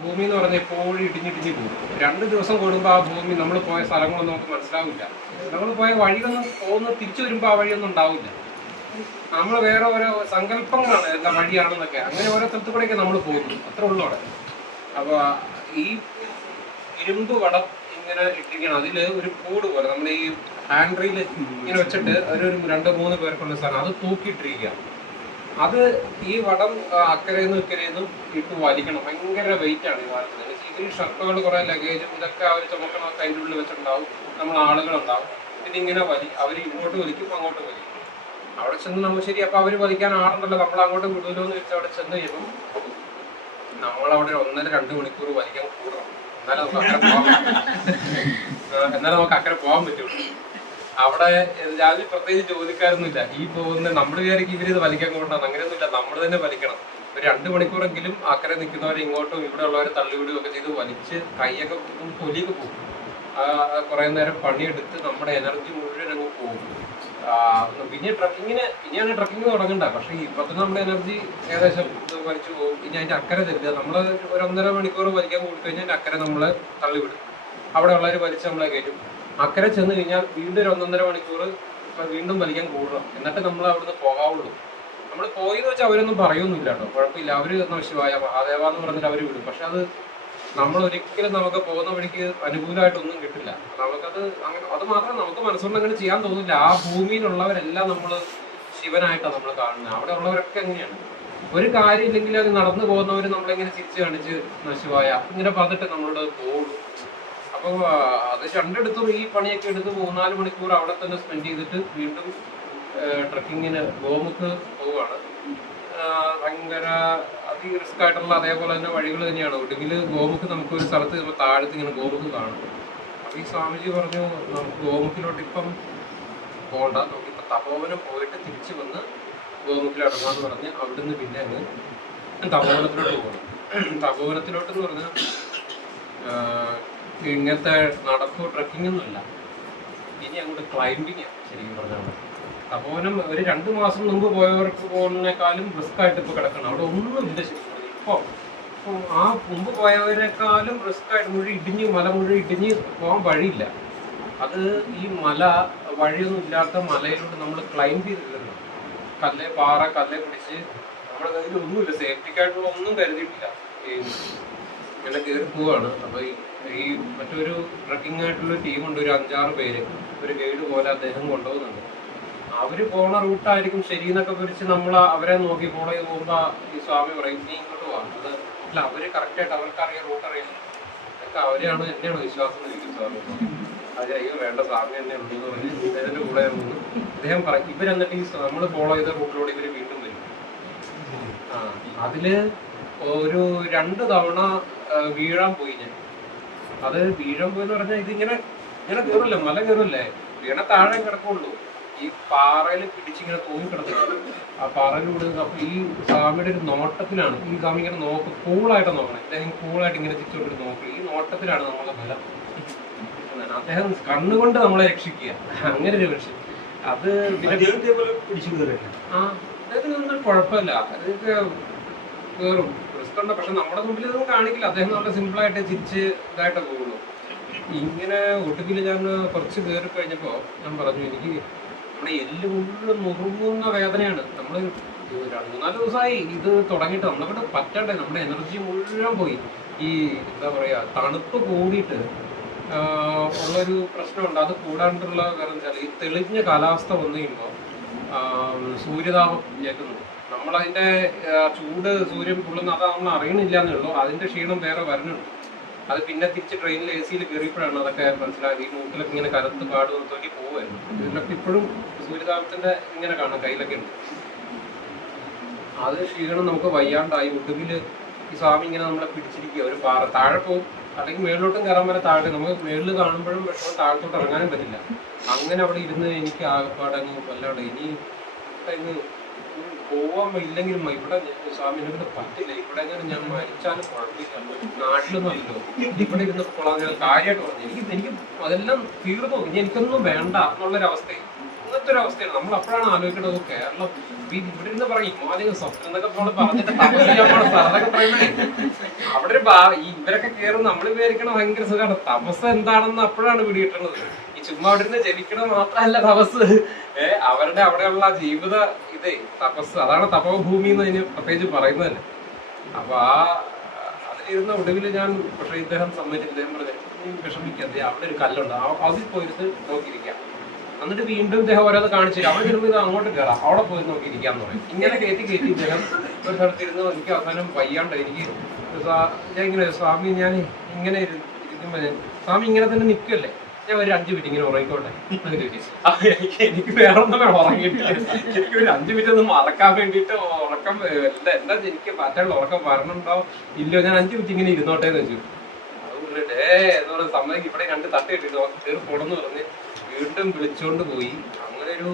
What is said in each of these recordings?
ഭൂമി എന്ന് പറഞ്ഞാൽ എപ്പോഴും ഇടിഞ്ഞിടിഞ്ഞ് പോകും രണ്ട് ദിവസം കൂടുമ്പോൾ ആ ഭൂമി നമ്മൾ പോയ സ്ഥലങ്ങളൊന്നും നമുക്ക് മനസ്സിലാവില്ല. നമ്മൾ പോയ വഴിയൊന്നും പോകുന്ന തിരിച്ചു വരുമ്പോൾ ആ വഴിയൊന്നും ഉണ്ടാവില്ല. നമ്മൾ വേറെ ഓരോ സങ്കല്പങ്ങളാണ് എന്താ വഴിയാണെന്നൊക്കെ. അങ്ങനെ ഓരോ സ്ഥലത്തു കൂടെയൊക്കെ നമ്മൾ പോകുന്നു. അത്ര ഉള്ളു അവിടെ. അപ്പോൾ ഈ ഇരുമ്പ് വടം ഇങ്ങനെ ഇട്ടിരിക്കണം അതിൽ ഒരു കൂട് പോലെ. നമ്മൾ ഈ ഹാൻഡ് ഇങ്ങനെ വെച്ചിട്ട് ഒരു രണ്ട് മൂന്ന് പേർക്കുള്ള സ്ഥലം. അത് തൂക്കിയിട്ടിരിക്കുക അത് ഈ വടം ഇക്കരയിൽ നിന്നും ഇട്ട് വലിക്കണം. ഭയങ്കര വെയിറ്റ് ആണ് ഈ വാരത്തിന് ഇതിൽ ഷർട്ടുകൾ കുറെ ലഗേജും ഇതൊക്കെ അവർ ചുമക്കണം അതിന്റെ ഉള്ളിൽ വെച്ചിട്ടുണ്ടാവും. നമ്മൾ ആളുകളുണ്ടാവും. പിന്നെ ഇങ്ങനെ വലി അവർ ഇങ്ങോട്ട് വലിക്കും അങ്ങോട്ട് വലിക്കും. അവിടെ ചെന്ന് നമ്മൾ ശരി അപ്പൊ അവർ വലിക്കാൻ ആളുണ്ടല്ലോ. നമ്മൾ അങ്ങോട്ട് വിടുമല്ലോ എന്ന് വെച്ചാൽ അവിടെ ചെന്ന് കഴിയുമ്പോൾ നമ്മളവിടെ ഒന്നര രണ്ട് മണിക്കൂർ വലിക്കാൻ കൂടണം. എന്നാലും നമുക്ക് അക്കരെ പോകാൻ എന്നാലും നമുക്ക് അക്കരെ പോകാൻ പറ്റുള്ളൂ അവിടെ രാവിലെ പ്രത്യേകിച്ച് ജോലിക്കാരൊന്നുമില്ല ഈ പോകുന്ന നമ്മൾ വിചാരിക്കും ഇവരിത് വലിക്കാൻ കൊണ്ടാണ്. അങ്ങനെയൊന്നുമില്ല. നമ്മൾ തന്നെ വലിക്കണം. ഒരു രണ്ട് മണിക്കൂറെങ്കിലും അക്കരെ നിൽക്കുന്നവരെ ഇങ്ങോട്ടും ഇവിടെ ഉള്ളവരെ തള്ളിവിടുകയും ഒക്കെ ചെയ്ത് വലിച്ച് കൈയൊക്കെ പോകും, തൊലിയൊക്കെ പോകും. കുറെ നേരം പണിയെടുത്ത് നമ്മുടെ എനർജി മുഴുവൻ അങ്ങ് പോകും. പിന്നെ ട്രക്കിങ്ങിന് ഇനിയാണ് ട്രക്കിങ് തുടങ്ങണ്ട. പക്ഷെ ഇപ്പൊ തന്നെ നമ്മുടെ എനർജി ഏകദേശം വലിച്ചു പോകും. ഇനി അതിന്റെ അക്കരെ തരില്ല. നമ്മൾ ഒരു ഒന്നര മണിക്കൂർ വലിക്കാൻ കൂടി കഴിഞ്ഞാൽ അക്കരെ നമ്മൾ തള്ളിവിടും. അവിടെ ഉള്ളവർ വലിച്ച് നമ്മളെ കയറ്റും. അക്കരെ ചെന്ന് കഴിഞ്ഞാൽ വീണ്ടും ഒരു ഒന്നൊന്നര മണിക്കൂർ ഇപ്പൊ വീണ്ടും വലിക്കാൻ കൂടണം എന്നിട്ട് നമ്മൾ അവിടുന്ന് പോകാവുള്ളൂ. നമ്മൾ പോയി എന്ന് വെച്ചാൽ അവരൊന്നും പറയൊന്നുമില്ല കേട്ടോ. കുഴപ്പമില്ല. അവർ ശിവായ മഹാദേവ എന്ന് പറഞ്ഞിട്ട് അവർ വിടും. പക്ഷെ അത് നമ്മൾ ഒരിക്കലും നമുക്ക് പോകുന്ന വഴിക്ക് അനുകൂലമായിട്ടൊന്നും കിട്ടില്ല. നമുക്കത് അങ്ങനെ അത് മാത്രം നമുക്ക് മനസ്സുകൊണ്ട് അങ്ങനെ ചെയ്യാൻ തോന്നില്ല ആ ഭൂമിയിലുള്ളവരെല്ലാം നമ്മൾ ശിവനായിട്ടാണ് നമ്മൾ കാണുന്നത്. അവിടെ ഉള്ളവരൊക്കെ എങ്ങനെയാണ് ഒരു കാര്യം ഇല്ലെങ്കിൽ അത് നടന്നു പോകുന്നവർ നമ്മളിങ്ങനെ ചിരിച്ച് കാണിച്ച് നശിവായ ഇങ്ങനെ പറഞ്ഞിട്ട് നമ്മളോട് പോകുള്ളൂ അപ്പോൾ അത് രണ്ടിടത്തും ഈ പണിയൊക്കെ എടുത്ത് മൂന്നാൽ മണിക്കൂർ അവിടെ തന്നെ സ്പെൻഡ് ചെയ്തിട്ട് വീണ്ടും ട്രക്കിങ്ങിന് ഗോമുക്ക് പോവുകയാണ്. ഭയങ്കര അതി റിസ്ക് ആയിട്ടുള്ള അതേപോലെ തന്നെ വഴികൾ തന്നെയാണ്. ഒടുവിൽ ഗോമുക്ക് നമുക്ക് ഒരു സ്ഥലത്ത് നമ്മൾ താഴത്ത് ഇങ്ങനെ ഗോമുക്ക് കാണും. അപ്പൊ ഈ സ്വാമിജി പറഞ്ഞു നമുക്ക് ഗോമുക്കിലോട്ട് ഇപ്പം പോകണ്ട നമുക്കിപ്പോൾ തപോവനം പോയിട്ട് തിരിച്ചു വന്ന് ഗോമുക്കിൽ ഇറങ്ങാന്ന് പറഞ്ഞ് അവിടുന്ന് പിന്നെ അങ്ങ് തപോവനത്തിലോട്ട് പോകണം. തപോവനത്തിലോട്ട് എന്ന് പറഞ്ഞാൽ ഇങ്ങനത്തെ നടക്കോ ട്രക്കിംഗ് ഒന്നുമില്ല ഇനി അങ്ങോട്ട് ആണ് ശരിക്കും പറഞ്ഞാൽ തപോവനം ഒരു രണ്ട് മാസം മുമ്പ് പോയവർക്ക് പോകുന്നതിനേക്കാളും റിസ്ക് ആയിട്ട് ഇപ്പോൾ കിടക്കണം. അവിടെ ഒന്നുമില്ല ശരിക്കും ഇപ്പോൾ ആ മുമ്പ് പോയവരെക്കാളും റിസ്ക് ആയിട്ട് മുഴുവൻ ഇടിഞ്ഞ് മല മുഴുവൻ ഇടിഞ്ഞ് പോകാൻ വഴിയില്ല. അത് ഈ മല വഴിയൊന്നും ഇല്ലാത്ത മലയിലോട്ട് നമ്മൾ ക്ലൈംബ് ചെയ്ത് കയറണം കല്ല് പാറ കല്ല് പിടിച്ച് നമ്മുടെ കയ്യിൽ ഒന്നുമില്ല സേഫ്റ്റിക്കായിട്ടുള്ള ഒന്നും കരുതിയിട്ടില്ല. ഇങ്ങനെ കയറി പോവാണ്. അപ്പൊ ഈ- ഈ മറ്റൊരു ട്രക്കിംഗ് ആയിട്ടുള്ള ടീമുണ്ട് ഒരു അഞ്ചാറ് പേര്. ഒരു ഗൈഡ് പോലെ അദ്ദേഹം കൊണ്ടുപോകുന്നുണ്ട്. അവർ പോണ റൂട്ടായിരിക്കും ശരി എന്നൊക്കെ പിടിച്ച് നമ്മൾ അവരെ നോക്കി ഫോളോ ചെയ്ത് പോകുമ്പോ ഈ സ്വാമി പറയും നീ ഇങ്ങോട്ട് അത് അല്ല അവർ കറക്റ്റ് ആയിട്ട് അവർക്ക് അറിയാം റൂട്ട് അറിയാം. അതൊക്കെ അവരെയാണ് എന്നെയാണ് വിശ്വാസം ചോദിക്കും സ്വാമി. അത് അയ്യോ വേണ്ട സ്വാമി തന്നെ എന്ന് പറഞ്ഞ് ഇതിന്റെ കൂടെ നിന്ന് അദ്ദേഹം പറയും ഇവരെന്നിട്ട് ഈ നമ്മൾ ഫോളോ ചെയ്ത റൂട്ടിലൂടെ ഇവർ വീണ്ടും വരും. ആ അതിൽ ഒരു രണ്ട് തവണ വീഴാൻ പോയി ഞാൻ. അത് വീഴാൻ പോയി എന്ന് പറഞ്ഞാൽ ഇതിങ്ങനെ ഇങ്ങനെ കയറില്ലേ മല കയറില്ലേ വീണ താഴെ കിടക്കുള്ളൂ. ഈ പാറയിൽ പിടിച്ചിങ്ങനെ തൂങ്ങി കിടക്കുന്നു ആ പാറയിലൂടെ അപ്പൊ ഈ സ്വാമിയുടെ ഒരു നോട്ടത്തിലാണ്. ഈ സ്വാമി ഇങ്ങനെ നോക്ക് കൂളായിട്ട് നോക്കണം. ഇദ്ദേഹം കൂളായിട്ട് ഇങ്ങനെ തിരിച്ചോട്ട് നോക്കി. ഈ നോട്ടത്തിലാണ് നമ്മളെ മല നിൽക്കുന്നത്. അദ്ദേഹം കണ്ണുകൊണ്ട് നമ്മളെ രക്ഷിക്കുക. അങ്ങനെ ഒരു പക്ഷെ അത് പിടിച്ചു കയറില്ല ആ അദ്ദേഹത്തിനൊന്നും കുഴപ്പമില്ല. അതൊക്കെ കയറും റിസ്ക് പക്ഷെ നമ്മുടെ മുമ്പിൽ ഇതൊന്നും കാണിക്കില്ല. അദ്ദേഹം നല്ല സിമ്പിൾ ആയിട്ട് തിരിച്ച് ഇതായിട്ട് പോകുള്ളൂ ഇങ്ങനെ ഒടുവിൽ ഞാൻ കുറച്ച് കയറി കഴിഞ്ഞപ്പോൾ ഞാൻ പറഞ്ഞു എനിക്ക് നമ്മുടെ എല്ല് മുഴുവൻ മുറുങ്ങുന്ന വേദനയാണ്. നമ്മൾ മൂന്നാൽ ദിവസമായി ഇത് തുടങ്ങിയിട്ട് നമ്മളെ പറ്റണ്ടേ നമ്മുടെ എനർജി മുഴുവൻ പോയി. ഈ എന്താ പറയാ തണുപ്പ് കൂടിയിട്ട് ഉള്ളൊരു പ്രശ്നമുണ്ട്. അത് കൂടാണ്ടുള്ള കാരണം വെച്ചാൽ ഈ തെളിഞ്ഞ കാലാവസ്ഥ വന്നു കഴിയുമ്പോൾ സൂര്യതാപം ഏൽക്കുന്നു. നമ്മളതിന്റെ ആഹ് ചൂട് സൂര്യൻ പൊള്ളുന്ന അത് നമ്മൾ അറിയണില്ല എന്നുള്ളൂ അതിന്റെ ക്ഷീണം വേറെ വരുന്നുണ്ട്. അത് പിന്നെ തിരിച്ച് ട്രെയിനിൽ എ സിയിൽ കയറിയപ്പോഴാണ് അതൊക്കെ മനസ്സിലാക്കി ഈ മൂക്കിലൊക്കെ ഇങ്ങനെ കറുത്ത് പാട് തൊലി പോവായിരുന്നു. ഇതിലൊക്കെ ഇപ്പോഴും സൂര്യതാപത്തിന്റെ ഇങ്ങനെ കാണാം കയ്യിലൊക്കെ ഉണ്ട്. അത് ക്ഷീണം നമുക്ക് വയ്യാണ്ടായി. ഒടുവിൽ ഈ സ്വാമി ഇങ്ങനെ നമ്മളെ പിടിച്ചിരിക്കുക. ഒരു പാറ താഴെ പോകും അല്ലെങ്കിൽ മേളിലോട്ടും കയറാൻ വരെ താഴെ. നമുക്ക് മേളിൽ കാണുമ്പോഴും പെട്ടെന്ന് താഴത്തോട്ട് ഇറങ്ങാനും പറ്റില്ല. അങ്ങനെ അവിടെ ഇരുന്ന് എനിക്ക് ആകെപ്പാടങ്ങ് വല്ലാണ്ട് ഇനി പോവാൻ ഇല്ലെങ്കിലും ഇവിടെ സ്വാമി ഇവിടെ പറ്റില്ല. ഇവിടെ ഞാൻ മരിച്ചാലും കുഴപ്പമില്ല. നാട്ടിലൊന്നുമല്ലോ ഇവിടെ ഇരുന്ന് കൊള്ളാൻ കാര്യമായിട്ട് പറഞ്ഞു. എനിക്ക് എനിക്ക് അതെല്ലാം തീർന്നു. ഇനി എനിക്കൊന്നും വേണ്ട എന്നുള്ളൊരവസ്ഥ അങ്ങനത്തെ ഒരു അവസ്ഥയാണ് നമ്മൾ അപ്പോഴാണ് ആലോചിക്കേണ്ടത് കേരളം. ഇവിടെ ഇരുന്ന് പറയും ഹിമാലയം സ്വപ്നം എന്നൊക്കെ പറഞ്ഞിട്ട് പോണ പറയുമ്പോഴേ അവിടെ ഒരു ഇവരൊക്കെ കയറും നമ്മൾ വിചാരിക്കണം ഭയങ്കര സുഖമാണ്. തപസ് എന്താണെന്ന് അപ്പോഴാണ് പിടികിട്ടുന്നത് ഈ ചുമ്മാ അവിടെ ഇരുന്ന് ജനിക്കണം മാത്രമല്ല തപസ്. അവരുടെ അവിടെയുള്ള ജീവിത ഇത് തപസ്. അതാണ് തപോഭൂമി എന്ന് അതിന് പ്രത്യേകിച്ച് പറയുന്നത് തന്നെ. അപ്പൊ ആ അതിലിരുന്ന ഒടുവിൽ ഞാൻ പക്ഷെ ഇദ്ദേഹം സമ്മതിച്ചില്ല. ഇദ്ദേഹം പറഞ്ഞു "നീ വിഷമിക്കാതെ അവിടെ ഒരു കല്ലുണ്ട്. അതിൽ പോയിട്ട് നോക്കിയിരിക്കാം. എന്നിട്ട് വീണ്ടും ഇദ്ദേഹം ഓരോന്ന് കാണിച്ചു അവിടെ ചെല്ലുമ്പോൾ ഇത് അങ്ങോട്ട് കയറാം അവിടെ പോയി നോക്കിയിരിക്കാന്ന് പറയും. ഇങ്ങനെ കയറ്റി കയറ്റി ഇദ്ദേഹം ഒരു സ്ഥലത്തിരുന്ന് എനിക്ക് അവസാനം വയ്യാണ്ട് എനിക്ക് ഞാൻ ഇങ്ങനെ സ്വാമി ഞാൻ ഇങ്ങനെ ഇരു- ഇരിക്കുമ്പോ ഞാൻ സ്വാമി ഇങ്ങനെ തന്നെ നിൽക്കല്ലേ ഞാൻ ഒരു അഞ്ച് മിനിറ്റ് ഇങ്ങനെ ഉറങ്ങിക്കോട്ടെ? എനിക്ക് വേറെ ഒന്നും വേണം ഉറങ്ങിയിട്ട് എനിക്ക് ഒരു അഞ്ച് മിനിറ്റ് ഒന്ന് മറക്കാൻ വേണ്ടിയിട്ട് ഉറക്കം എന്താ എനിക്ക് മറ്റുള്ള ഉറക്കം വരണുണ്ടോ? ഇല്ലയോ? ഞാൻ അഞ്ച് മിനിറ്റ് ഇങ്ങനെ ഇരുന്നോട്ടെ എന്ന് വെച്ചു. ഏ സമ്മതിക്ക്. ഇവിടെ രണ്ട് തട്ട് കിട്ടിട്ടോ കയറി പറഞ്ഞ് വീണ്ടും വിളിച്ചോണ്ട് പോയി. അങ്ങനെ ഒരു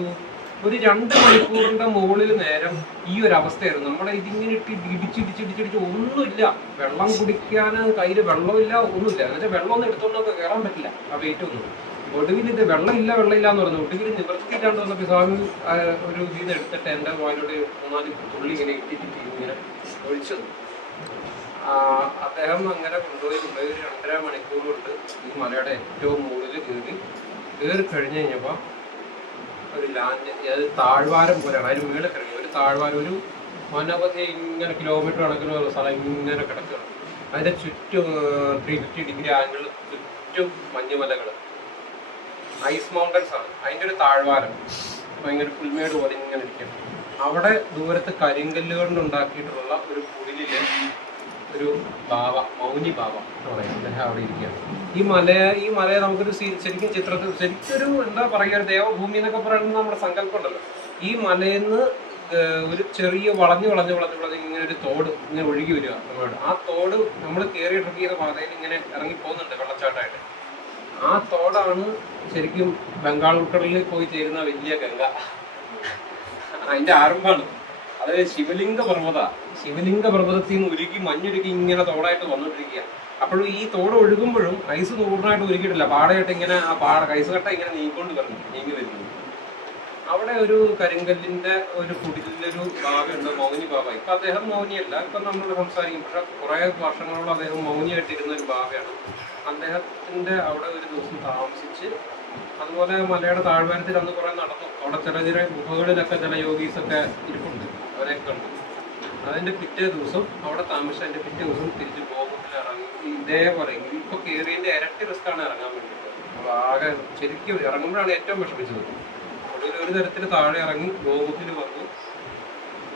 ഒരു രണ്ട് മണിക്കൂറിന്റെ മുകളിൽ നേരം ഈ ഒരു അവസ്ഥയായിരുന്നു. നമ്മളെ ഇതിങ്ങനെ ഇട്ട് ഇടിച്ചിടിച്ചിടിച്ചിടിച്ച് ഒന്നുമില്ല. വെള്ളം കുടിക്കാൻ കയ്യിൽ വെള്ളമില്ല ഒന്നുമില്ല. എന്നുവെച്ചാൽ വെള്ളം ഒന്നും എടുത്തോണ്ടൊക്കെ കയറാൻ പറ്റില്ല. ആ വെയിറ്റ് ഒന്നും. ഒടുവിൽ ഇത് വെള്ളമില്ല വെള്ളമില്ല എന്ന് പറഞ്ഞു. ഒടുവിൽ നിവർത്തിയില്ലാണ്ട് വന്ന സ്വാമി ഒരു ഇതിൽ എടുത്തിട്ട് എന്റെ വായിലോട്ട് മൂന്നാൽ തുള്ളി ഇങ്ങനെ ഇട്ടിട്ട് ഇങ്ങനെ ഒഴിച്ചത് അദ്ദേഹം അങ്ങനെ കൊണ്ടുപോയി കൊണ്ടുപോയി രണ്ടര മണിക്കൂർ കൊണ്ട് ഈ മലയുടെ ഏറ്റവും മുകളിൽ കയറി. കയറി കഴിഞ്ഞ് കഴിഞ്ഞപ്പോൾ ഒരു ലാൻഡ് അത് താഴ്വാരം പോലെയാണ്. അതിന് മേളിൽ കിടക്കുക ഒരു താഴ്വാരം ഒരു അനവധി ഇങ്ങനെ കിലോമീറ്റർ കണക്കിന് സ്ഥലം ഇങ്ങനെ കിടക്കുകയാണ്. അതിന്റെ ചുറ്റും ത്രീ ഫിഫ്റ്റി ഡിഗ്രി ആംഗിൾ ചുറ്റും മഞ്ഞുമലകൾ ഐസ് മൗണ്ടൻസ് ആണ്. അതിന്റെ ഒരു താഴ്വാരം. ഭയങ്കര പുൽമേട് പോലെ ഇങ്ങനെ ഇരിക്കും. അവിടെ ദൂരത്ത് കരിങ്കല്ല് ഉണ്ടാക്കിയിട്ടുള്ള ഒരു കുടിലെ ഒരു ബാബ മൗനി ബാബ എന്ന് പറയുന്നത്. അവിടെ ഇരിക്കുകയാണ്. ഈ മല ഈ മലയെ നമുക്കൊരു ശരിക്കും ചിത്രത്തിൽ ശരിക്കും ഒരു എന്താ പറയുക ദേവഭൂമി എന്നൊക്കെ പറയുന്നത് നമ്മുടെ സങ്കല്പം ഉണ്ടല്ലോ ഈ മലയിൽ നിന്ന് ഒരു ചെറിയ വളഞ്ഞു വളഞ്ഞു വളഞ്ഞു വളഞ്ഞ് ഇങ്ങനെ ഒരു തോട് ഇങ്ങനെ ഒഴുകി വരിക നമ്മളോട്. ആ തോട് നമ്മൾ കയറി ഇറക്കിയ പാതയിൽ ഇങ്ങനെ ഇറങ്ങി പോകുന്നുണ്ട് വെള്ളച്ചാട്ടമായിട്ട്. ആ തോടാണ് ശരിക്കും ബംഗാൾ ഉൾക്കടലിൽ പോയി ചേരുന്ന വലിയ ഗംഗ. അതിന്റെ ആരംഭമാണ്. അത് ശിവലിംഗ പർവത ശിവലിംഗ പർവതത്തിൽ നിന്ന് ഉരുക്കി മഞ്ഞുരുക്കി ഇങ്ങനെ തോടായിട്ട് വന്നുകൊണ്ടിരിക്കുക അപ്പോഴും ഈ തോട് ഒഴുകുമ്പോഴും ഐസ് നൂറിനായിട്ട് ഒരുക്കിയിട്ടില്ല. പാടയായിട്ട് ഇങ്ങനെ ആ പാട ഐസ് കട്ട ഇങ്ങനെ നീങ്ങിക്കൊണ്ട് വരുന്നു നീങ്ങി വരുന്നു അവിടെ ഒരു കരിങ്കല്ലിന്റെ ഒരു കുടിലൊരു ഭാഗമുണ്ട് മൗനി ബാബ ഇപ്പൊ അദ്ദേഹം മൗനിയല്ല ഇപ്പൊ നമ്മൾ സംസാരിക്കും. പക്ഷെ കുറെ വർഷങ്ങളോളം അദ്ദേഹം മൗനിയായിട്ടിരുന്ന ഒരു ഭാഗമാണ്. അദ്ദേഹത്തിന്റെ അവിടെ ഒരു ദിവസം താമസിച്ച് അതുപോലെ മലയുടെ താഴ്വാരത്തിൽ അന്ന് കുറെ നടന്നു. അവിടെ ചില ചില ഗുഹകളിലൊക്കെ ചില യോഗീസ് ഒക്കെ ഇരിപ്പുണ്ട് അവരെയൊക്കെ കണ്ടു. അതിന്റെ പിറ്റേ ദിവസം അവിടെ താമസിച്ച അതിന്റെ പിറ്റേ ദിവസം തിരിച്ച് ഇറങ്ങി ഇതേപോലെ ഇപ്പൊ കേറിയതിന്റെ ഇരട്ടി റിസ്ക് ആണ് ഇറങ്ങാൻ വേണ്ടിയിട്ട്. ആകെ ശരിക്കും ഇറങ്ങുമ്പോഴാണ് ഏറ്റവും വിഷമിച്ചത്. ഒടുവിൽ ഒരു തരത്തിൽ താഴെ ഇറങ്ങി ഗോമുഖിൽ വന്നു.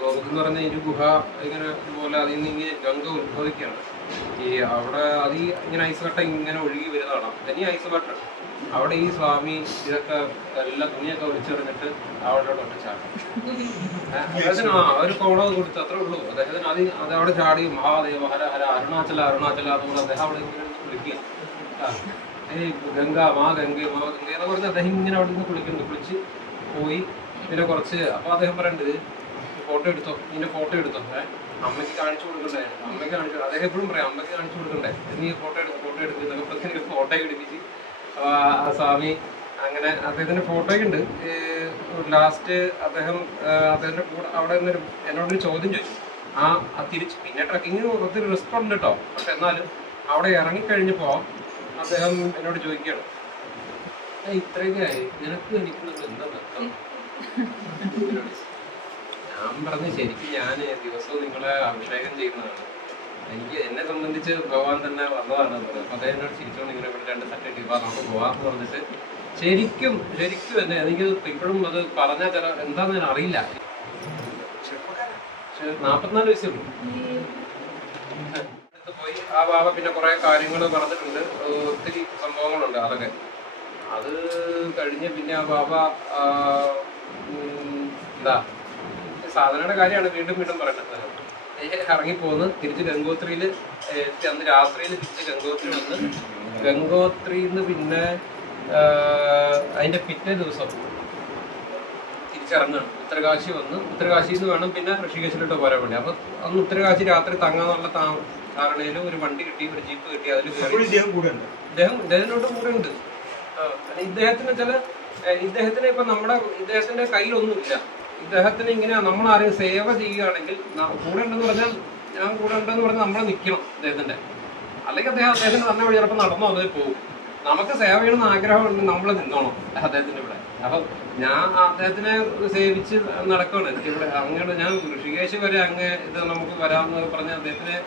ഗോമുഖ് എന്ന് പറഞ്ഞ ഇരു ഗുഹ ഇങ്ങനെ പോലെ അതിൽ നിന്ന് ഇങ്ങനെ ഗംഗ ഉത്ഭവിക്കുകയാണ്. ഈ അവിടെ അത് ഇങ്ങനെ ഐസ് കട്ട ഇങ്ങനെ ഒഴുകി വരുന്നതാണ്. തനി ഐസ് കട്ട. അവിടെ ഈ സ്വാമി ഇതൊക്കെ എല്ലാ തുണിയൊക്കെ വലിച്ചെറിഞ്ഞിട്ട് അവിടെ ഒറ്റ ചാടും. അദ്ദേഹത്തിന് ആ ഒരു കൊടുത്ത് അത്രേ ഉള്ളൂ. അദ്ദേഹത്തിന് അത് അത് അവിടെ ചാടി മഹാദേവ ഹര ഹര അരുണാചല അരുണാചല അതുപോലെ അദ്ദേഹം അവിടെ ഇങ്ങനെ കുളിക്കുക ഏയ് ഗംഗ മാ ഗംഗ മാ ഗംഗ എന്ന് പറഞ്ഞ് അദ്ദേഹം ഇങ്ങനെ അവിടെ നിന്ന് കുളിക്കുന്നു കുളിച്ച് പോയി. പിന്നെ കുറച്ച് അപ്പൊ അദ്ദേഹം പറയണ്ടത് ഫോട്ടോ എടുത്തോ നിന്റെ ഫോട്ടോ എടുത്തോ. അമ്മയ്ക്ക് കാണിച്ചു കൊടുക്കണ്ടേ? അമ്മയ്ക്ക് കാണിച്ചു അദ്ദേഹം എപ്പോഴും പറയാം അമ്മയ്ക്ക് കാണിച്ചു കൊടുക്കണ്ടേ? നീ ഫോട്ടോ എടുത്തു ഫോട്ടോ ഇതൊക്കെ പറഞ്ഞ് ഫോട്ടോ എടുപ്പിച്ച് സ്വാമി അങ്ങനെ അദ്ദേഹത്തിന്റെ ഫോട്ടോയൊക്കെ ഉണ്ട്. ലാസ്റ്റ് അദ്ദേഹം അദ്ദേഹത്തിന്റെ കൂടെ അവിടെ നിന്നൊരു എന്നോടൊരു ചോദ്യം ചോദിച്ചു. ആ തിരിച്ച് പിന്നെ ട്രക്കിങ്ങിന് ഒത്തിരി റിസ്ക് ഉണ്ട് കേട്ടോ പക്ഷെ എന്നാലും അവിടെ ഇറങ്ങിക്കഴിഞ്ഞപ്പോ അദ്ദേഹം എന്നോട് ചോദിക്കുകയാണ്. "ഏയ്, ഇത്രയൊക്കെ നിനക്ക് എനിക്ക് എന്താ ബന്ധം?" ഞാൻ പറഞ്ഞു ശരിക്കും ഞാൻ ദിവസവും നിങ്ങളെ അഭിഷേകം ചെയ്യുന്നതാണ്. എനിക്ക് എന്നെ സംബന്ധിച്ച് ഭഗവാൻ തന്നെ വന്നതാണ്. അപ്പൊ അദ്ദേഹം എന്നോട് ചിരിച്ചോണ്ട് ഇങ്ങനെ ഇവിടെ രണ്ട് സെറ്റ് ഡിപ്പാർട്ട്മെന്റ് പോവാന്ന് പറഞ്ഞിട്ട് ശരിക്കും ശരിക്കും എന്നെ എനിക്ക് ഇപ്പോഴും അത് പറഞ്ഞാൽ ചില എന്താന്ന് ഞാൻ അറിയില്ല. നാപ്പത്തിനാല് വയസ്സുള്ളൂ പോയി. ആ ബാബ പിന്നെ കുറെ കാര്യങ്ങൾ പറഞ്ഞിട്ടുണ്ട്. ഒത്തിരി സംഭവങ്ങളുണ്ട് അതൊക്കെ. അത് കഴിഞ്ഞ് പിന്നെ ആ ബാബ എന്താ സാധനയുടെ കാര്യമാണ് വീണ്ടും വീണ്ടും പറയുന്നത് ഇറങ്ങിപ്പോന്ന് തിരിച്ച് ഗംഗോത്രിയിൽ അന്ന് രാത്രിയിൽ തിരിച്ച് ഗംഗോത്രി വന്ന്. ഗംഗോത്രിന്ന് പിന്നെ അതിന്റെ അതിന്റെ പിറ്റേ ദിവസം തിരിച്ചിറങ്ങാണ്. ഉത്തരകാശി വന്ന്. ഉത്തരകാശിയിൽ നിന്ന് വേണം പിന്നെ ഋഷികേശിലോട്ട് പോരാൻ വേണ്ടി. അപ്പൊ അന്ന് ഉത്തരകാശി രാത്രി തങ്ങാന്നുള്ള താ- ധാരണയിൽ ഒരു വണ്ടി കിട്ടി ഒരു ജീപ്പ് കിട്ടി അതിൽ ഇദ്ദേഹം ഇദ്ദേഹത്തിനോട് കൂടെ ഉണ്ട് ഇദ്ദേഹത്തിന് ചില ഇദ്ദേഹത്തിന് ഇപ്പൊ നമ്മുടെ ഇദ്ദേഹത്തിന്റെ കയ്യിലൊന്നുമില്ല. ഇദ്ദേഹത്തിന് ഇങ്ങനെ നമ്മൾ ആരെയും സേവ ചെയ്യുകയാണെങ്കിൽ കൂടെ ഉണ്ടെന്ന് പറഞ്ഞാൽ ഞാൻ കൂടെ ഉണ്ടെന്ന് പറഞ്ഞാൽ നമ്മൾ നിൽക്കണം അദ്ദേഹത്തിന്റെ. അല്ലെങ്കിൽ അദ്ദേഹം അദ്ദേഹത്തിന് തന്നെ വഴി ചിലപ്പോൾ നടന്നോ അതേ പോകും നമുക്ക് സേവ ചെയ്യണമെന്ന് ആഗ്രഹമുണ്ട് നമ്മൾ നിന്നോണം അദ്ദേഹത്തിന്റെ ഇവിടെ. അപ്പൊ ഞാൻ അദ്ദേഹത്തിനെ സേവിച്ച് നടക്കുകയാണ് ഇവിടെ അങ്ങോട്ട് ഞാൻ ഋഷികേശ് വരെ അങ്ങ് ഇത് നമുക്ക് വരാമെന്ന് പറഞ്ഞ് അദ്ദേഹത്തിനെ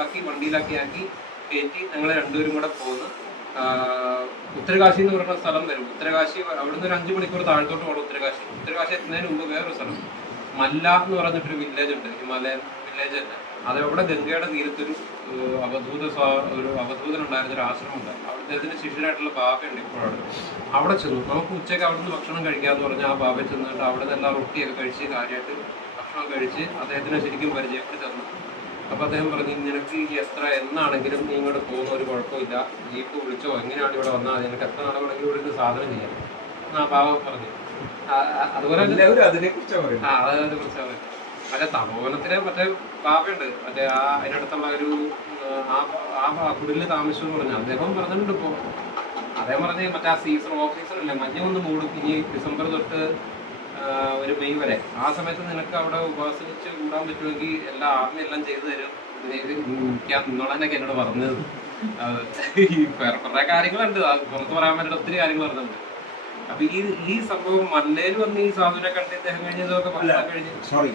ആക്കി വണ്ടിയിലാക്കി ആക്കി കയറ്റി ഞങ്ങൾ രണ്ടുപേരും കൂടെ പോകുന്നു ഉത്തരകാശി എന്ന് പറയുന്ന സ്ഥലം വരും. ഉത്തരകാശി അവിടുന്ന് ഒരു അഞ്ചു മണിക്കൂർ താഴത്തോട്ട് പോകണം ഉത്തരകാശി. ഉത്തരകാശി എത്തുന്നതിന് മുമ്പ് വേറൊരു സ്ഥലം. മല്ല എന്ന് പറഞ്ഞിട്ടൊരു വില്ലേജ് ഉണ്ട്. ഹിമാലയൻ വില്ലേജ് തന്നെ അവിടെ ഗംഗയുടെ തീരത്തൊരു അവധൂത ഒരു അവധൂതനുണ്ടായിരുന്ന ഒരു ആശ്രമമുണ്ട് അവിടുത്തെ ശിഷ്യരായിട്ടുള്ള ബാബയുണ്ട് ഇപ്പോഴാണ് അവിടെ. ചെന്നു. നമുക്ക് ഉച്ചയ്ക്ക് അവിടുന്ന് ഭക്ഷണം കഴിക്കാമെന്ന് പറഞ്ഞാൽ ആ ബാബയിൽ ചെന്നിട്ട് അവിടെ നിന്ന് എല്ലാ റൊട്ടിയൊക്കെ കഴിച്ച് കാര്യമായിട്ട് ഭക്ഷണം കഴിച്ച് അദ്ദേഹത്തിനെ ശരിക്കും പരിചയപ്പെടുത്തി തന്നു. അപ്പൊ അദ്ദേഹം പറഞ്ഞു നിനക്ക് ഈ എത്ര എന്നാണെങ്കിലും നീ ഇങ്ങോട്ട് പോകുന്ന ഒരു കുഴപ്പമില്ല. ജീപ്പ് വിളിച്ചോ? എങ്ങനെയാണ് ഇവിടെ വന്നാൽ നിനക്ക് എത്ര നാൾ വേണമെങ്കിലും ഇവിടെ സാധനം ചെയ്യാം. ആ പാവം പറഞ്ഞു. അതുപോലെ എല്ലാവരും അതിനെ കുറിച്ച് പറയുന്നത്. ആ പ്രശ്നം മറ്റേ തപോവനത്തിലെ മറ്റേ ബാബയുണ്ട് മറ്റേ ആ അതിനടുത്തുള്ള ഒരു ആ കുടിലിൽ താമസിച്ചു എന്ന് പറഞ്ഞു. അദ്ദേഹം പറഞ്ഞിട്ടുണ്ട് ഇപ്പോ. അദ്ദേഹം പറഞ്ഞ് മറ്റേ ആ സീസൺ ഓഫീസർ അല്ലേ? മഞ്ഞ് ഒന്ന് മൂടും. ഇനി ഡിസംബർ തൊട്ട് ഒരു മെയ് വരെ. ആ സമയത്ത് നിനക്ക് അവിടെ ഉപാസിച്ച് കൂടാൻ പറ്റുമെങ്കിൽ എല്ലാ ആർമി എല്ലാം ചെയ്തു തരും. നിന്നോളാനൊക്കെ എന്നോട് പറഞ്ഞത്. കുറെ കാര്യങ്ങളുണ്ട്. പുറത്ത് പറയാൻ പറ്റുന്ന ഒത്തിരി കാര്യങ്ങൾ പറഞ്ഞിട്ടുണ്ട്. അപ്പൊ ഈ ഈ സംഭവം വന്ന് ഈ സാധുവിനെ കണ്ട് ഇദ്ദേഹം കഴിഞ്ഞതൊക്കെ ഭക്ഷണം സോറി.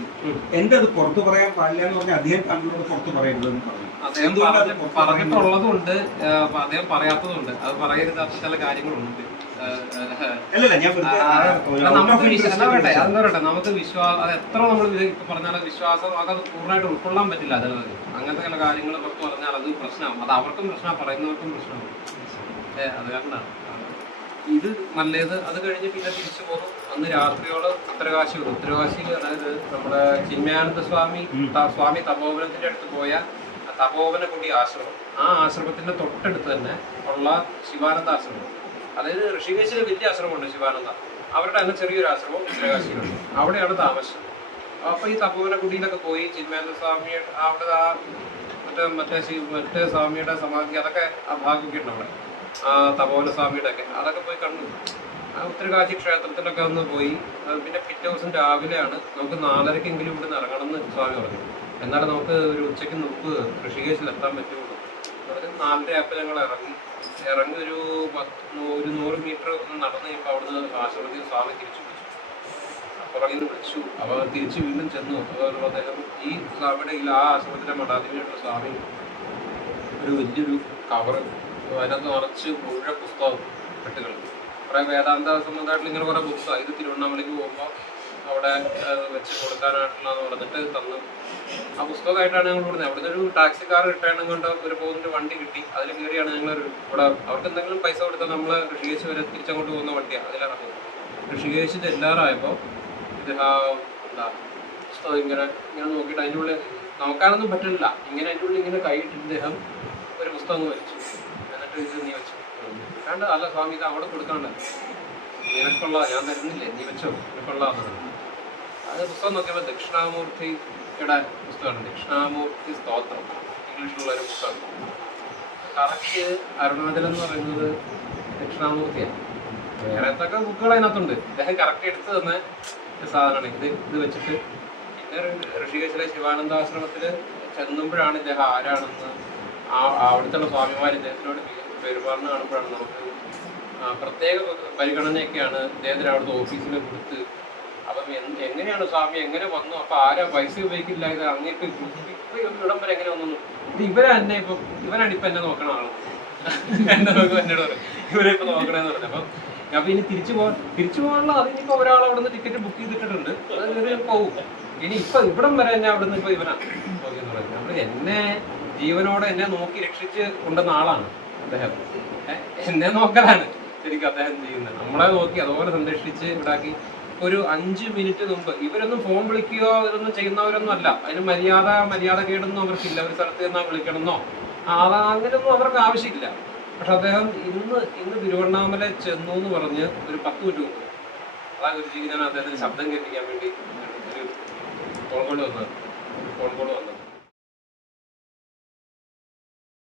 എന്റെ അത് പുറത്ത് പറയാൻ പാടില്ല എന്ന് പറഞ്ഞാൽ അദ്ദേഹം താങ്കളോട് പുറത്ത് പറയരുതെന്ന് പറഞ്ഞു. അദ്ദേഹം? പറഞ്ഞിട്ടുള്ളതുണ്ട് അദ്ദേഹം പറയാത്തതുണ്ട് അത് പറയരുതാത്ത ചില കാര്യങ്ങളുണ്ട്. നമുക്ക് വിശ്വാസം അത് എത്ര നമ്മൾ പറഞ്ഞാൽ വിശ്വാസം അത് പൂർണമായിട്ട് ഉൾക്കൊള്ളാൻ പറ്റില്ല ചിലത് അങ്ങനത്തെ ചില കാര്യങ്ങൾ പുറത്ത് പറഞ്ഞാൽ അത് പ്രശ്നമാകും അത് അവർക്കും പ്രശ്നമാണ് പറയുന്നവർക്കും പ്രശ്നമാണ് ഏ, അത് കാരണമാണ് ഇത് നല്ലത്. അത് കഴിഞ്ഞ് പിന്നെ തിരിച്ചു പോകും. അന്ന് രാത്രിയോട് ഉത്തരകാശി വരും. ഉത്തരകാശിയിൽ അതായത് നമ്മുടെ ചിന്മയാനന്ദ സ്വാമി സ്വാമി തപോവനത്തിന്റെ അടുത്ത് പോയ തപോവന കുടി ആശ്രമം. ആ ആശ്രമത്തിന്റെ തൊട്ടടുത്ത് തന്നെ ഉള്ള ശിവാനന്ദ ആശ്രമം. അതായത് ഋഷികേശിന് വലിയ ആശ്രമമുണ്ട് ശിവാനന്ദ അവരുടെ അങ്ങ് ചെറിയൊരു ആശ്രമം ഉത്തരകാശിയിലുണ്ട്. അവിടെയാണ് താമസം. അപ്പൊ ഈ തപോവന കുടിയിലൊക്കെ പോയി ചിന്മേന്ദ്ര സ്വാമി അവിടെ ആ മറ്റേ മറ്റേ ശിവ മറ്റേ സ്വാമിയുടെ സമാധി അതൊക്കെ ആ ഭാഗമൊക്കെ ഉണ്ട് അവിടെ. ആ തപോവന സ്വാമിയുടെ ഒക്കെ അതൊക്കെ പോയി കണ്ടു. ആ ഉത്തരകാശി ക്ഷേത്രത്തിലൊക്കെ ഒന്ന് പോയി. പിന്നെ പിറ്റേ ദിവസം രാവിലെയാണ് നമുക്ക് നാലരക്കെങ്കിലും ഇവിടെ നിന്ന് ഇറങ്ങണം എന്ന് സ്വാമി പറഞ്ഞു. എന്നാലും നമുക്ക് ഒരു ഉച്ചയ്ക്ക് മുമ്പ് ഋഷികേശിൽ എത്താൻ പറ്റുള്ളൂ. നാലര ആയപ്പോൾ ഞങ്ങൾ ഇറങ്ങി. ഇറങ്ങി ഒരു പത്ത് ഒരു നൂറ് മീറ്റർ ഒന്ന് നടന്ന് കഴിയുമ്പോൾ അവിടുന്ന് ആശ്രമത്തിൽ സ്വാമി തിരിച്ചു വിളിച്ചു. പുറകിൽ നിന്ന് വിളിച്ചു. അപ്പോൾ തിരിച്ച് വീണ്ടും ചെന്നു. അപ്പോൾ അദ്ദേഹം ഈ സ്വാമിയുടെ ഈ ആ ആശ്രമത്തിലെ മഠാധിപതിയായിട്ടുള്ള സ്വാമി ഒരു വലിയൊരു കവർ അതിനകത്ത് നിറച്ച് മുഴുവൻ പുസ്തകം കെട്ടുകൾ കുറേ വേദാന്ത സംബന്ധമായിട്ടുള്ള ഇങ്ങനെ കുറേ പുസ്തകം ഇത് തിരുവണ്ണാമലയ്ക്ക് പോകുമ്പോൾ അവിടെ വെച്ച് കൊടുക്കാനായിട്ടുള്ളതെന്ന് പറഞ്ഞിട്ട് തന്നു. ആ പുസ്തകമായിട്ടാണ് ഞങ്ങൾ ഇവിടുന്ന്. അവിടുന്ന് ഒരു ടാക്സി കാർ കിട്ടണം കൊണ്ട് ഒരു പോകുന്നൊരു വണ്ടി കിട്ടി. അതിൽ കയറിയാണ് ഞങ്ങൾ ഇവിടെ അവർക്ക് എന്തെങ്കിലും പൈസ കൊടുത്താൽ നമ്മൾ ഋഷികേശ് വരെ തിരിച്ചങ്ങോട്ട് പോകുന്ന വണ്ടിയാണ് പോകുന്നത് ഋഷികേശ് ചെല്ലാറായപ്പോൾ ഇത് എന്താ പുസ്തകം ഇങ്ങനെ ഇങ്ങനെ നോക്കിയിട്ട് അതിന്റെ ഉള്ളിൽ നോക്കാനൊന്നും പറ്റില്ല. ഇങ്ങനെ അതിന്റെ ഉള്ളിൽ ഇങ്ങനെ കൈയിട്ട് ഇദ്ദേഹം ഒരു പുസ്തകം വലിച്ചു എന്നിട്ട് ഇത് നീ വെച്ചു. വേണ്ട അല്ല സ്വാമി ഇത് അവിടെ കൊടുക്കാണ്ട് നിനക്കുള്ള ഞാൻ തരുന്നില്ലേ? നീ വെച്ചോ. നിനക്കുള്ളതാണ് അത് പുസ്തകം നോക്കിയപ്പോൾ ദക്ഷിണാമൂർത്തിയുടെ പുസ്തകമാണ്. ദക്ഷിണാമൂർത്തി സ്തോത്രം. ഇംഗ്ലീഷിലുള്ള ഒരു പുസ്തകമാണ് കറക്റ്റ് അരുണാചലം എന്ന് പറയുന്നത് ദക്ഷിണാമൂർത്തിയാണ്. വേറെ എന്തൊക്കെ ബുക്കുകൾ അതിനകത്തുണ്ട്? അദ്ദേഹം കറക്റ്റ് എടുത്തു തന്ന സാധനമാണ്. ഇത് ഇത് വെച്ചിട്ട് പിന്നെ ഋഷികേശിലെ ശിവാനന്ദാശ്രമത്തിൽ ചെന്നുമ്പോഴാണ് ഇദ്ദേഹം ആരാണെന്ന് ആ അവിടുത്തെ സ്വാമിമാർ ഇദ്ദേഹത്തിനോട് പെരുമാറുന്ന കാണുമ്പോഴാണ് നമുക്ക് പ്രത്യേക പരിഗണനയൊക്കെയാണ് ഇദ്ദേഹത്തിന് അവിടുത്തെ ഓഫീസിൽ കൊടുത്ത് അപ്പം എങ്ങനെയാണ് സ്വാമി? എങ്ങനെ വന്നു? അപ്പൊ ആരാ പൈസ ഉപയോഗിക്കില്ല? ഇത് അങ്ങേക്ക് ഇപ്പൊ വരെ എങ്ങനെ വന്നു? ഇത് ഇവരെ തന്നെ ഇപ്പൊ ഇവരാണ് ഇപ്പൊ എന്നെ നോക്കണ ആൾ. എന്നെ നോക്കും എന്നോട് പറയും ഇവരെ ഇപ്പൊ നോക്കണെന്ന് പറഞ്ഞു. അപ്പം അപ്പൊ ഇനി തിരിച്ചു പോകാൻ തിരിച്ചു പോകാനുള്ള അതിനിപ്പോ ഒരാൾ അവിടെ നിന്ന് ടിക്കറ്റ് ബുക്ക് ചെയ്തിട്ടുണ്ട് അത് പോകും ഇനി ഇപ്പൊ ഇവിടം വരെ തന്നെ അവിടെ നിന്ന് ഇപ്പൊ ഇവനാ നമ്മൾ എന്നെ ജീവനോടെ എന്നെ നോക്കി രക്ഷിച്ച് കൊണ്ടുവന്ന ആളാണ് അദ്ദേഹം. എന്നെ നോക്കലാണ് ശരിക്കും അദ്ദേഹം ചെയ്യുന്നത്. നമ്മളെ നോക്കി അതുപോലെ സംരക്ഷിച്ച് ഇവിടാക്കി ഒരു അഞ്ച് മിനിറ്റ് മുമ്പ്. ഇവരൊന്നും ഫോൺ വിളിക്കുകയോ ഇതൊന്നും ചെയ്യുന്നവരൊന്നും അല്ല. അതിന് മര്യാദ മര്യാദ കേടൊന്നും അവർക്കില്ല. ഒരു സ്ഥലത്ത് ചെന്നാൽ വിളിക്കണമെന്നോ? അങ്ങനെയൊന്നും അവർക്ക് ആവശ്യമില്ല. പക്ഷെ അദ്ദേഹം ഇന്ന് ഇന്ന് തിരുവണ്ണാമല ചെന്നു എന്ന് പറഞ്ഞ് ഒരു പത്ത് മിനിറ്റ് മുമ്പ്. അതാ ഒരു ഞാൻ അദ്ദേഹത്തിന് ശബ്ദം കേൾപ്പിക്കാൻ വേണ്ടി ഒരു ഫോൺ വന്നത് ഫോൺ വന്നത്